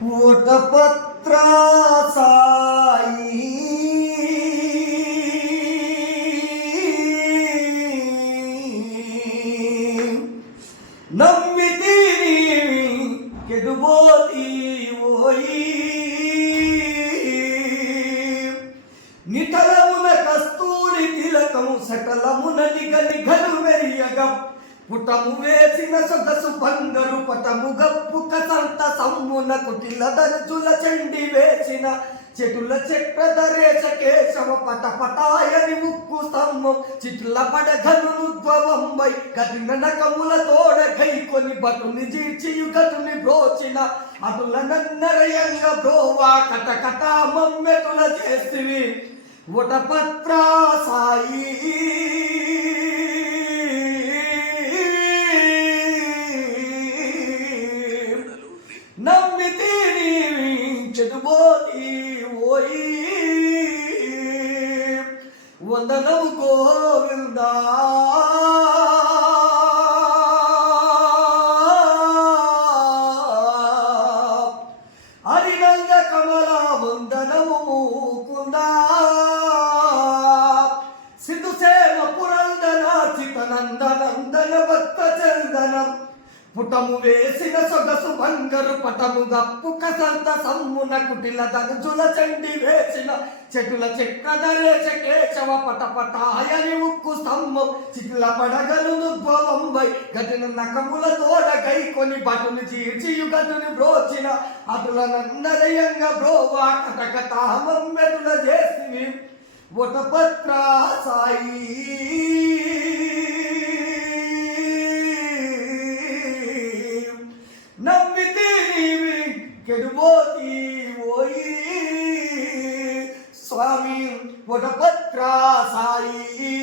వటపత్ర సాయి నమ్మితి కెడుబోతి ఓయి నిఠలమున కస్తూరి తిలకము సకలమున నిగలు మెరియగం పుటము వేసిన సొగసు బంగరు పటము గప్పు కసంత సమ్మున కుటిల దర్జుల చండి వేసిన చెటుల చక్రధరేశ కేశవ పట పటాయని ముక్కు స్తంభం చిట్ల పడగనుద్భవంబై కఠిన నకముల తోడ గైకొని బటుని జీర్చియు గటుని బ్రోచిన అటుల నన్నరయంగ బ్రోవా కట కట మమ్మెటుల చేస్తివి వటపత్ర సాయి నమ్మితి చెడుబోతి ఓయి వందనం గోవిందా హరినంద కమల వందనము ముకుందా సిద్ధుసేన పురందన చితనందనందన భక్త చందనం పుటము వేసిన సొగసు బంగరు పటము గప్పు కసంత సమ్మున కుటిల దర్జుల చండి వేసిన చెటుల చక్రధరేశ కేశవ పట పటాయని ఉక్కు స్తంభం చిట్ల పడగలు ఉద్భవంబై గటిన నకముల తోడ గైకొని బటుని చీర్చియు గటుని బ్రోచిన అటుల నందరయంగ బ్రోవా కటకట మమ్మెటుల చేసివి వటపత్ర సాయి నమ్మితి కెడుబోతి ఓయి స్వామి వటపత్ర సాయి.